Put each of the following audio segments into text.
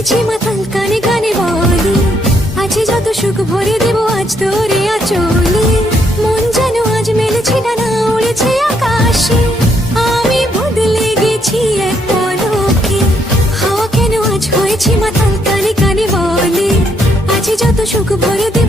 হয়েছি মাতাল কানে গানে বলি। আছে যত সুখ ভরে দেব, আজ তোরে আচলে। মন যেন আজ মেলেছে, ডানা উড়েছে আকাশে। আমি বদলে গেছি এক পলকে। হাওয়া কেন আজ হয়েছি মাতাল কানে কানে বলে? আছে যত সুখ ভরে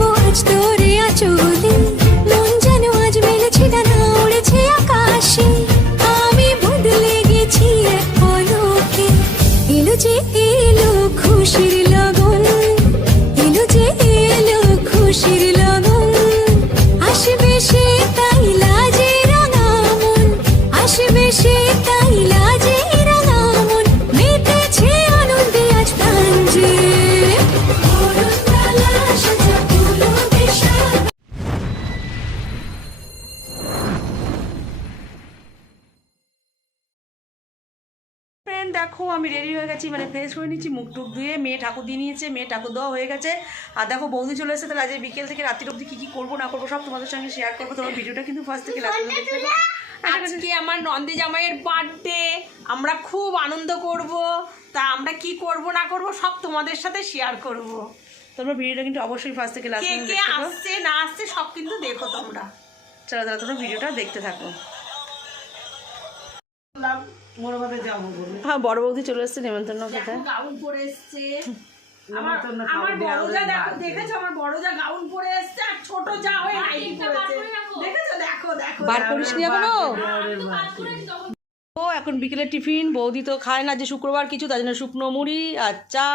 গেছি মানে ফ্রেশ হয়ে নিচ্ছি মুখ টুক ধুয়ে মেয়ে ঠাকুর দিয়ে নিয়েছে মেয়ে ঠাকুর দেওয়া হয়ে গেছে। আর দেখো বৌদি চলে এসেছে তাহলে আজ বিকেল থেকে রাত্রি অবধি কী কী করব না করব সব তোমাদের সঙ্গে শেয়ার করব। তোমার ভিডিওটা কিন্তু ফার্স্ট থেকে লাস্ট দেখতে আজকে আমার নন্দে জামাইয়ের বার্থডে আমরা খুব আনন্দ করব। তা আমরা কি করব না করব সব তোমাদের সাথে শেয়ার করব। তোমরা ভিডিওটা কিন্তু অবশ্যই ফার্স্ট থেকে লাস্ট কে আসছে না আসছে সব কিন্তু দেখো তোমরা। চলো তাহলে তোমরা ভিডিওটা দেখতে থাকো। হ্যাঁ বড় বৌদি চলে এসেছে নেমন্তন্ন কোথায়? গাউন পরে এসছে। আমার আমার বড় যা দেখো দেখেছ? আমার বড় যা গাউন পরে এসছে আর ছোট যা ওই নাইটি পরেছে দেখেছ? দেখো দেখো বার করিস নি এখনও? ও এখন বিকেলে টিফিন বৌদি তো খায় না যে শুক্রবার কিছু তার জন্য শুকনো মুড়ি আর চা।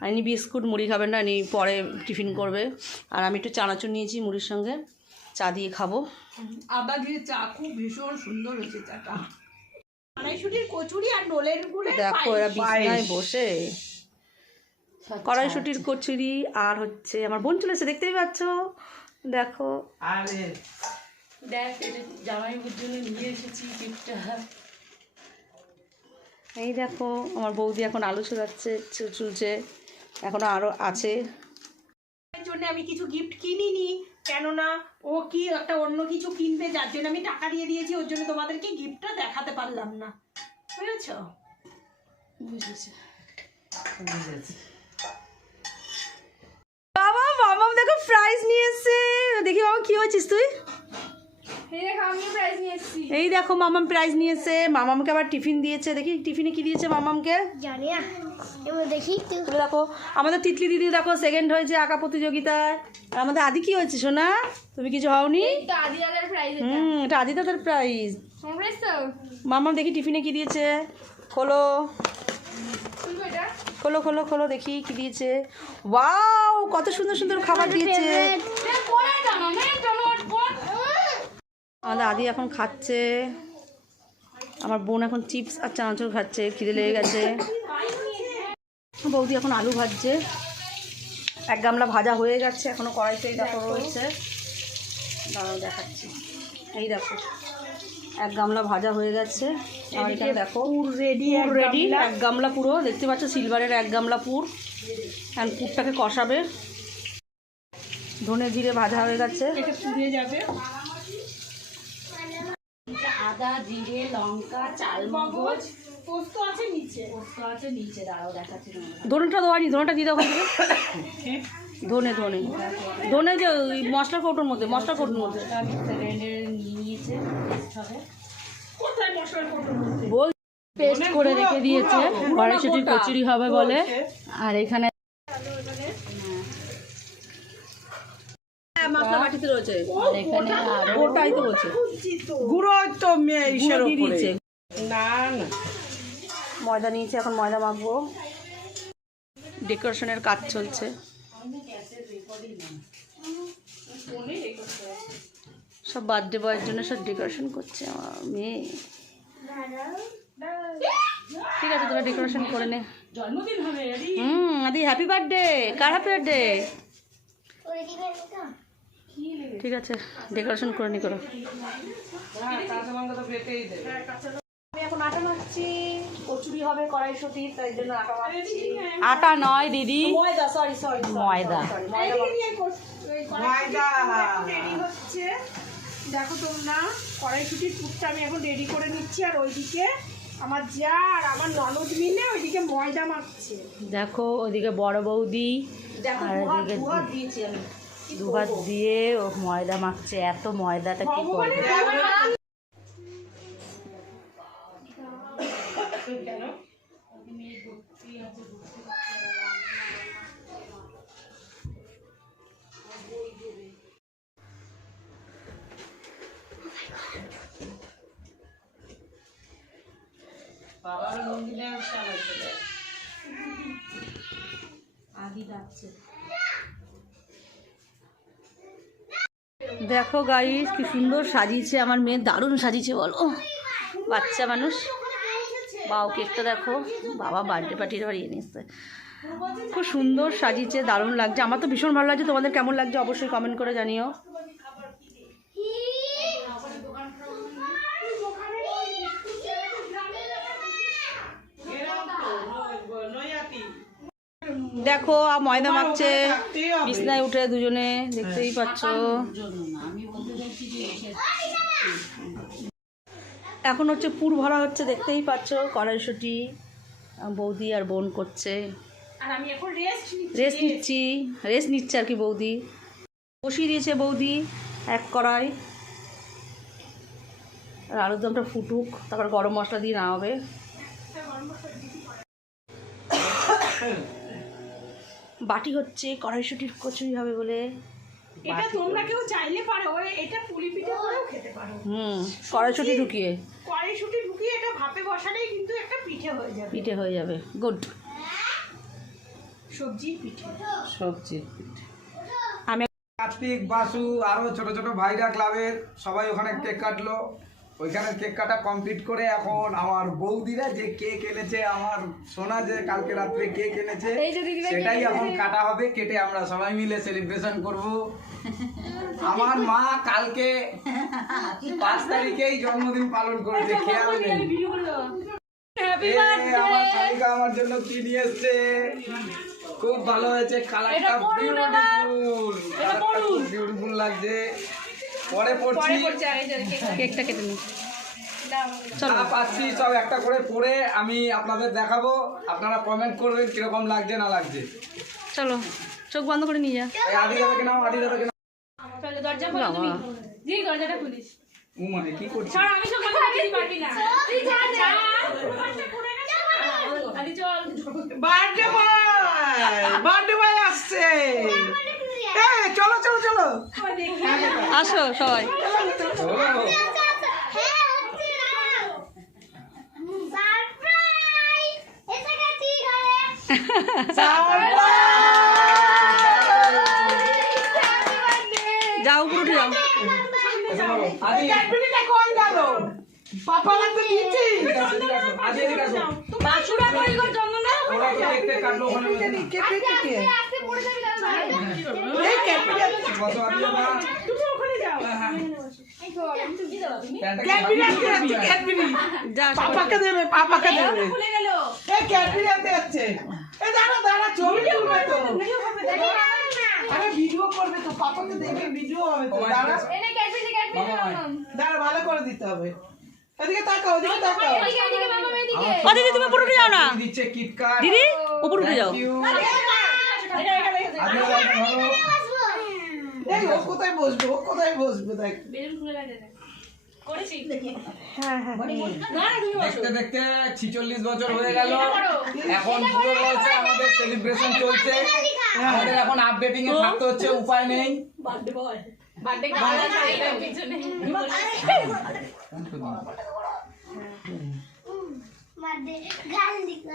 আর ইনি বিস্কুট মুড়ি খাবেন না ইনি পরে টিফিন করবে। আর আমি একটু চানাচুর নিয়েছি মুড়ির সঙ্গে চা দিয়ে খাব। আদা দিয়ে চা খুব ভীষণ সুন্দর হয়েছে চাটা। কড়াইশুটির কচুরি আর নোলের গুড়ের দেখো এরা বিছানায় বসে। কড়াইশুটির কচুরি আর হচ্ছে আমার বোন চলে এসে দেখতেই পাচ্ছ? দেখো। দেখ এটা জামাইবুর জন্য নিয়ে এসেছি গিফটটা এই দেখো আমার বৌদি এখন আলু ছোড়াচ্ছে চু- চুলছে। এখনও আরও আছে। জন্য আমি কিছু গিফট কিনিনি। কেননা ও কি একটা অন্য কিছু কিনতে যার জন্য আমি টাকা দিয়ে দিয়েছি ওর জন্য তোমাদেরকে গিফটটা দেখাতে পারলাম না। বুঝেছ? বাবা মামাম দেখো প্রাইজ নিয়ে এসছে। দেখি বাবা কি হয়েছিস তুই? এই দেখো মামাম প্রাইজ নিয়েছে। মামামকে আবার টিফিন দিয়েছে। দেখি টিফিনে কি দিয়েছে মামামকে? জানি না। দেখি দেখো আমাদের তিতলি দিদি দেখো সেকেন্ড হয়েছে আঁকা প্রতিযোগিতায়। আর আমাদের আদি কি হয়েছে সোনা? তুমি কিছু হওনি হুম এটা আদি দাদার প্রাইজ মামাম দেখি টিফিনে কি দিয়েছে? খোলো। খোলো খোলো খোলো দেখি কি দিয়েছে। ওয়াও কত সুন্দর সুন্দর খাবার দিয়েছে। আমাদের আদি এখন খাচ্ছে। আমার বোন এখন চিপস আর চানাচুর খাচ্ছে খিদে লেগে গেছে। বৌদি এখন আলু ভাজছে। এক গামলা ভাজা হয়ে গেছে এখনও কড়াইতেই দেখো রয়েছে। দাঁড়াও দেখাচ্ছি। এই দেখো এক গামলা ভাজা হয়ে গেছে। এখানে দেখো রেডি রেডি এক গামলা। পুরো। দেখতে পাচ্ছ সিলভারের এক গামলা পুর। এখন পুরটাকে কষাবে। ধনে জিরে ভাজা হয়ে গেছে। এটা পুড়ে যাবে। আদা জিরে লঙ্কা চালমগজ পোস্ত আছে নিচে। আছে নিচে দাঁড়াও দেখাচ্ছি ধনেটা দেওয়ানি ধনেটা দিয়ে দাও ধনে ধনে। ধনে যে ওই মশলা কৌটোর মধ্যে মশলা কৌটোর মধ্যে। নিয়েছে কোথায় পেস্ট করে রেখে দিয়েছে। কড়াইশুটির কচুরি হবে বলে। আর এখানে হ্যাঁ, মশলা বাটিতে রয়েছে। এখানে গোটাই তো। বলছে গুঁড়ো তো ইসের উপরে। না না। ময়দা নিয়েছে এখন ময়দা মাখবো। ডেকোরেশনের কাজ চলছে। সব বার্থডে বয়ের জন্য সব ডেকোরেশন করছে আমার মেয়ে। ঠিক আছে তোরা ডেকোরেশন করে নে। জন্মদিন হবে হুম আদি হ্যাপি বার্থডে কার হ্যাপি বার্থডে ঠিক আছে ডেকোরেশন করে নি করো। এখন আটা মাখছি কচুরি হবে কড়াইশুটি আটা নয় দিদি। ময়দা সরি সরি ময়দা। ময়দা হচ্ছে। দেখো তোমরা কড়াইশুটির পুরটা আমি এখন রেডি করে নিচ্ছি আর ওইদিকে আমার যা আর আমার ননদ মিলে ওইদিকে ময়দা মাখছে। দেখো ওইদিকে বড় বৌদি দেখো আর দিয়েছি আমি। দুহাত দিয়ে ও ময়দা মাখছে এত ময়দাটা কি করবে ভগবানের দয়া। দেখো গাইস কি সুন্দর সাজিয়েছে, আমার মেয়ে দারুণ সাজিয়েছে, বলো। বাচ্চা মানুষ। বাও, কেকটা দেখো। বাবা বার্থডে পার্টির বাড়ি এনেছে খুব সুন্দর সাজিয়েছে, দারুণ লাগছে। আমার তো ভীষণ ভালো লাগছে। তোমাদের কেমন লাগছে অবশ্যই কমেন্ট করে জানিও। দেখো আ ময়দা মাখছে। বিছনায় উঠে দুজনে দেখতেই পাচ্ছ। এখন হচ্ছে পুর ভরা হচ্ছে দেখতেই পাচ্ছ কড়াইশুটি বৌদি আর বোন করছে। আর আমি এখন রেস্ট নিচ্ছি। রেস্ট নিচ্ছে আর কি বৌদি। বসিয়ে দিয়েছে বৌদি এক কড়াই। আর আলুর দমটা ফুটুক তারপর গরম মশলা দিয়ে নামাবে। বাটি হচ্ছে কড়াইশুটির কচুরি হবে বলে এটা তোমরা কেউ চাইলে পারো এটা পুলি পিঠে করেও খেতে পারো। হুম কড়াইশুটি ঢুকিয়ে। কড়াইশুটি ঢুকিয়ে এটা ভাপে বসালেই কিন্তু একটা পিঠে হয়ে যাবে। পিঠে হয়ে যাবে গুড। সবজির পিঠে। সবজির আমি কার্তিক বাসু আরও ছোট ছোট ভাইরা ক্লাবের সবাই ওখানে কেক কাটলো। ওইখানে কেক কাটা কমপ্লিট করে এখন আমার বৌদিরা যে কেক এনেছে আমার সোনা যে কালকে রাত্রে কেক এনেছে সেটাই এখন কাটা হবে কেটে আমরা সবাই মিলে সেলিব্রেশন করব। আমার মা কালকে পাঁচ তারিখেই জন্মদিন পালন করেছে খেয়াল নেই। আমার জন্য কি নিয়ে এসছে। খুব ভালো হয়েছে কালারটা বিউটিফুল বিউটিফুল লাগছে। পরে পড়ছি। কেকটা কেটে নি চলো। পাচ্ছি সব একটা করে পড়ে আমি আপনাদের দেখাবো। আপনারা কমেন্ট করবেন কীরকম লাগছে না লাগছে। চলো চোখ বন্ধ করে নিয়ে যা। আদি দাদাকে নাও আদি দাদাকে নাও। বাবা। ও মানে বার্থডে আসছে চলো চলো ও, আদি। এই আদি দাদা। তুমি ওখানে যাও। প্যান্টটা কি ক্যাডবেরি ভালো আনতে যাচ্ছে ক্যাডবেরি যা পাপাকে দেবে পাপাকে দেবে দাঁড়া দাঁড়া ছবি তুলবে তো আরে ভিডিও করবে তো পাপাকে ভিডিও হবে তো দাঁড়া দাঁড়া ভালো করে দিতে হবে ওদিকে তাকাও ওদিকে তাকাও ও দিদি তুমি উপরে উঠে যাও না দিচ্ছে কিটকাট দিদি উপরে উঠে যাও ও কোথায় বসবে? ও কোথায় বসবে? দেখ। দেখতে দেখতে ছিচল্লিশ বছর হয়ে গেল। এখন পুরো বলছে আমাদের সেলিব্রেশন চলছে। আমাদের এখন আপডেটিং এ থাকতে হচ্ছে উপায় নেই।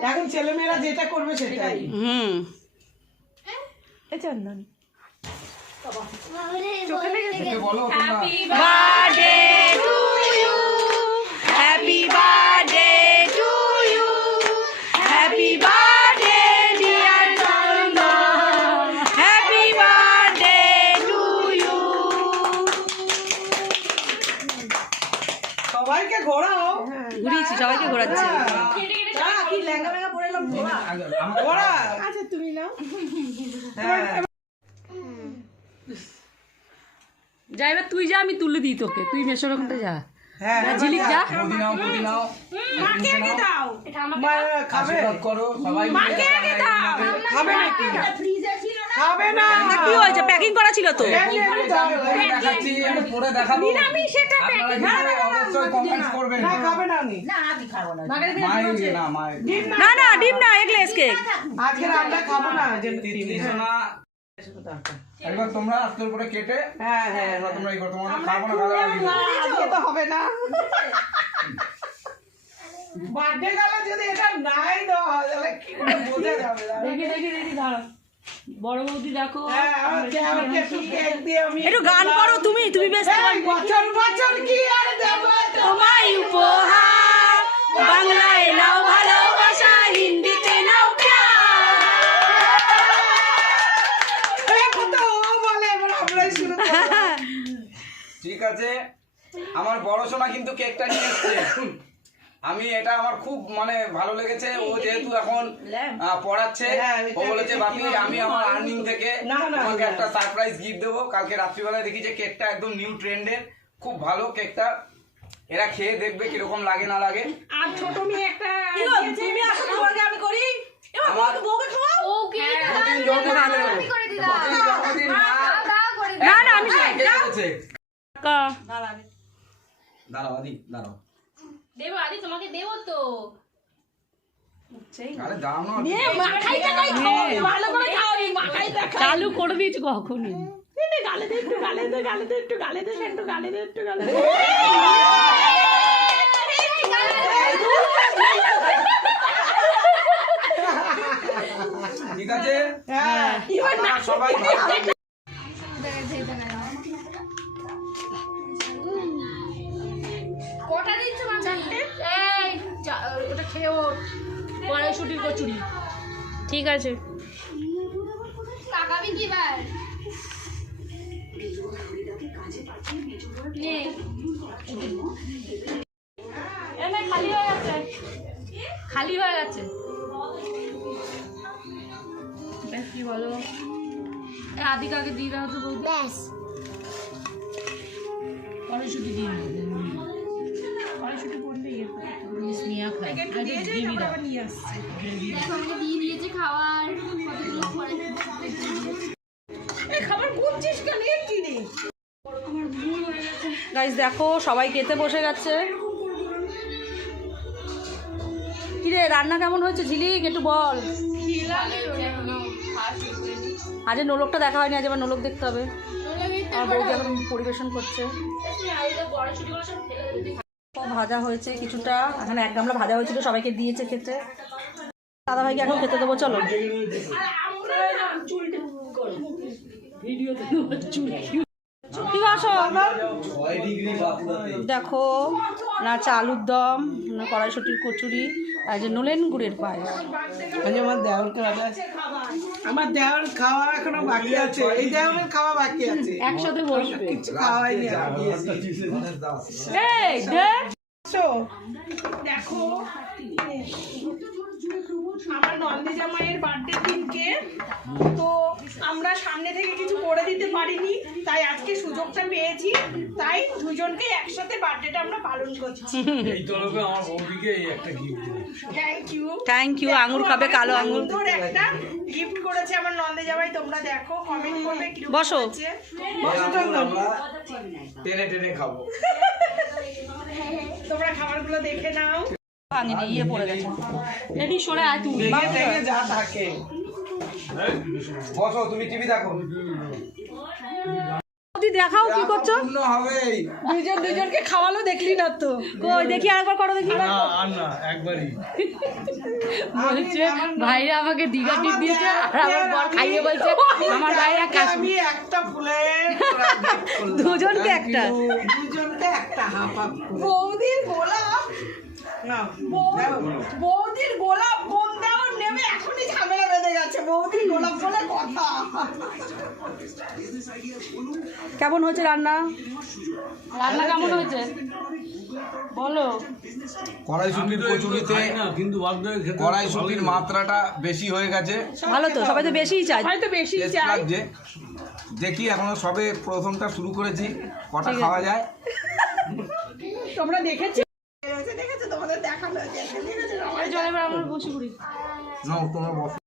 এখন ছেলেমেয়েরা যেটা করবে সেটাই। হুম। এ চন্দন থেকে বলো তোমরা birthday to you happy birthday to you happy birthday dear Chandan happy birthday to you সবাইকে ঘোরাও ঘুরিয়েছি সবাইকে ঘোরাচ্ছি কি লেহেঙ্গা মেঙ্গা পরে এলাম ঘোরা আমাকে ঘোরা আচ্ছা তুমি নাও হ্যাঁ যা এবার তুই যা আমি তুলে দিই তোকে। তুই মেশোর ওখানটা যা। হ্যাঁ ঝিলিক যা। বৌদি নাও বৌদি নাও মাকে আগে দাও। মা খাবে। আশীর্বাদ করো সবাই মিলে। মাকে আগে দাও। খাবে নাকি ফ্রিজে ছিল না। কি হয়েছে? প্যাকিং করা ছিল তো? না না নি না মায়ের না না ডিম না এগলেস কেক আজকে আমরা খাব না যে তিতলি সোনা একবার তোমরা আস্তের উপরে কেটে হ্যাঁ হ্যাঁ তোমরা এই করো তোমাদের খাব না খাবে আমি দেবো। আজকে তো হবে না। বার্থডে গেলে যদি এটা নাই দেওয়া হয় তাহলে কি করে বোঝা যাবে দেখি দেখি দেখি দাঁড়া বড় বৌদি দেখো। হ্যাঁ আমার দেওরকে একটু কেক দিয়ে আমি একটু গান করো তুমি তুমি বেশ বছর বছর কি আর দেবো? তোমায় উপহার। বাংলায় নাও ভালোবাসা হিন্দিতে নাও এই কথা ও বলে এবার আমরাই শুরু করব। ঠিক আছে আমার বড় সোনা কিন্তু কেকটা নিয়ে এসছে আমি এটা আমার খুব মানে ভালো লেগেছে ও যেহেতু এখন পড়াচ্ছে হ্যাঁ, ও বলেছে বাপি আমি আমার আর্নিং থেকে তোমাকে একটা সারপ্রাইজ গিফট দেবো কালকে রাত্রিবেলায় দেখি যে কেকটা একদম নিউ ট্রেন্ডের খুব ভালো কেকটা এরা খেয়ে দেখবে কীরকম লাগে না লাগে আর ছোট মেয়ে একটা তুমি আসো তোমাকে আমি করি আমার বউকে খাওয়াও প্রতিদিন জন্মদিন প্রতিদিন জন্মদিন মা না না আমি দাঁড়াও আদি দাঁড়াও। দেবো আদি তোমাকে দেবো তো। টাকা চালু করে দিয়েছি কখনই। গালে দে একটু গালে দে গালে দে একটু গালে দে একটু গালে দে একটু গালে দে। ঠিক আছে? হ্যাঁ। সবাই কড়াইশুটির কচুরি। ঠিক আছে। কাকাবি কি বার খালি হয়ে গেছে। খালি হয়ে গেছে। কি বলো? এ আদিকাকে দিয়ে দাও তো ব্যাস। কড়াইশুটি দিয়ে দিয়ে যাই তারপর আবার নিয়ে আসছি। দেখো দিয়ে দিয়েছে খাবার। গুনছিস কেন? সবাই খেতে বসে গেছে। কিরে রান্না কেমন হয়েছে ঝিলিক? একটু বল। আজ নোলকটা দেখা হয়নি আজ আবার নোলক দেখতে হবে। আমার বৌদি এখন পরিবেশন করছে। ভাজা হয়েছে কিছুটা। এখানে এক গামলা ভাজা হয়েছিল সবাইকে দিয়েছে খেতে। দাদা ভাইকে এখন খেতে দেবো চলো। দেখো না হচ্ছে আলুর দম না কড়াইশুটির কচুরি আর যে নলেন গুড়ের পায়েস। আমার দেওর খাওয়া আমার দেওর খাওয়া এখনও বাকি আছে। এই দেওরের খাওয়া বাকি আছে। একসাথে বসবে। কিছু খাওয়াই এই দেখ। আমার নন্দে জামাইয়ের বার্থডে দিনকে। তো আমরা সামনে থেকে কিছু করে দিতে পারিনি তাই আজকে সুযোগটা পেয়েছি। তাই দুজনকে একসাথে বার্থডেটা আমরা পালন করছি। এই তরফে আমার বৌদিকে একটা gift thank you thank you আঙুর খাবে কালো আঙুর। সুন্দর একটা গিফট করেছে আমার নন্দে জামাই তোমরা দেখো কমেন্ট করবে কীরকম বসো। হয়েছে। আমরা টেনে টেনে খাব। তোমরা খাবারগুলো দেখে নাও। ভাঙিনি ইয়ে পড়ে গেছে। এটি সরে আয় তুই যা থাকে। বসো তুমি টিভি দেখো। বৌদি দেখাও কি করছ? দুজন দুজনকে খাওয়ালো দেখলি না তো। কই দেখি আরেকবার করো দেখি না না একবারই। বলছে ভাইরা আমাকে দীঘা টিপ দিয়েছে আর আমার বর খাইয়ে বলছে আমার ভাইরা কাশ্মীর। আমি একটা ফুলের তোরা gift করলাম। দুজনকে একটা। দুজনকে একটা হাফ হাফ বৌদির গোলাপ। না বৌদির গোলাপ কোন দেওয়ার নেমে এখনই ঝামেলা বেঁধে গেছে বৌদির গোলাপ বলে কথা। কেমন হয়েছে রান্না? রান্না কেমন হয়েছে? বলো। কড়াইশুটির কচুরিতে কিন্তু কড়াইশুটির মাত্রাটা বেশি হয়ে গেছে। ভালো তো সবাই তো বেশিই হয়তো বেশি চাই দেখি এখনও সবে প্রথমটা শুরু করেছি কটা খাওয়া যায়। তোমরা দেখেছ? দেখেছ তোমাদের দেখানো দেখে দেখেছ সবাই চলে এবার আমরা বসে পড়ি। না তোমরা বসো।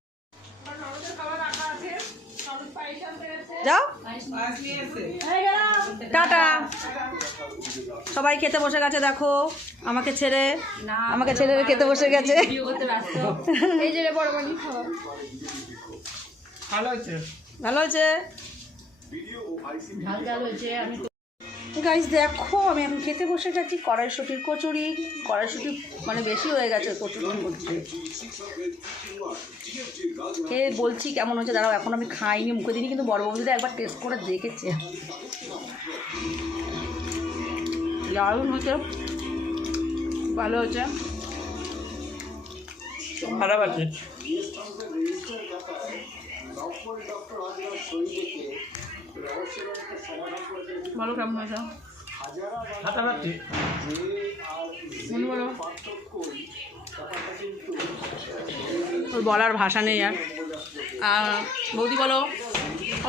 যাও। টাটা। সবাই খেতে বসে গেছে দেখো। আমাকে ছেড়ে আমাকে ছেড়ে খেতে বসে গেছে। ভালো হয়েছে। ভালো হয়েছে? আমি গাইস দেখো, আমি এখন খেতে বসে গেছি কড়াইশুটির কচুরি। কড়াইশুটি মানে বেশি হয়ে গেছে কচুরির মধ্যে। এ বলছি কেমন হয়েছে? দাঁড়াও, এখন আমি খাইনি, মুখে দিনই কিন্তু বড় বৌদিদা একবার টেস্ট করে দেখেছে। দারুণ হয়েছে। ভালো হয়েছে। খারাপ আছে। ভালো কেমন হয়েছে? ফাটাফাটি মনে ওর বলার ভাষা নেই আর। বৌদি বলো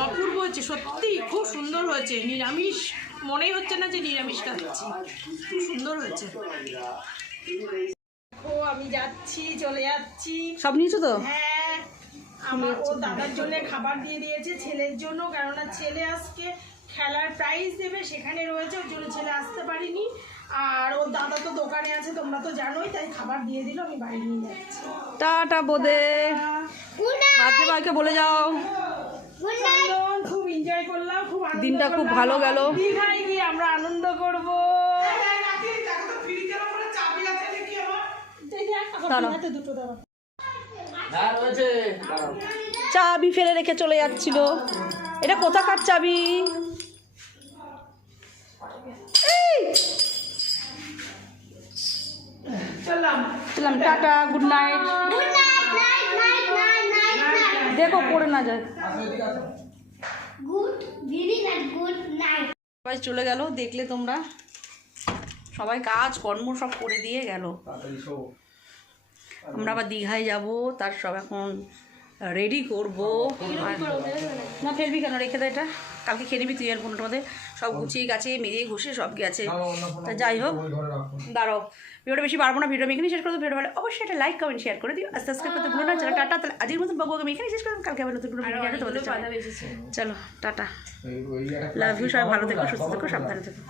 অপূর্ব হয়েছে সত্যি খুব সুন্দর হয়েছে নিরামিষ। মনেই হচ্ছে না যে নিরামিষ খাচ্ছি। খুব সুন্দর হয়েছে। ও আমি যাচ্ছি চলে যাচ্ছি। সব নিয়েছো তো? হ্যাঁ আমার ও দাদার জন্য খাবার দিয়ে দিয়েছে ছেলের জন্য কেননা ছেলে আজকে খেলার প্রাইজ দেবে সেখানে রয়েছে ওর জন্য ছেলে আসতে পারিনি। আর ওর দাদা তো দোকানে আছে তোমরা তো জানোই তাই খাবার দিয়ে দিল আমি বাড়ি নিয়ে যাচ্ছি। টাটা বোদে। বাদে ভাইকে বলে যাও। খুব এনজয় করলাম খুব দিনটা খুব ভালো গেল। দীঘায় গিয়ে আমরা আনন্দ করব। দুটো দাও চাবি ফেলে রেখে চলে যাচ্ছিল। এটা কোথাকার চাবি? চললাম। টাটা গুড নাইট দেখো পড়ে না যায়। সবাই চলে গেল দেখলে তোমরা। সবাই কাজ কর্ম সব করে দিয়ে গেল। আমরা আবার দীঘায় যাব তার সব এখন রেডি করব। আর না ফেলবি কেন? রেখে দে এটা। কালকে খেয়ে নিবি তুই আর কোনটা মধ্যে সব গুছিয়ে গেছে মেরিয়ে ঘুষে সব গেছে। তা যাই হোক দাঁড়াও। ভিডিওটা বেশি পারব না ভিডিও আমি এখানে শেষ করে দেবো। ভিডিও ভালো অবশ্যই একটা লাইক কমেন্ট শেয়ার করে দিও। আস্তে আস্তে করতে ভুলো না চলো টাটা তাহলে আজকের মতন বাবু আমি এখানে শেষ করলাম। কালকে আবার নতুন কোনো ভিডিও আসবে তোমাদের চলো। চলো টাটা। লাভ ইউ সবাই ভালো থেকো সুস্থ থেকো সাবধানে থেকো।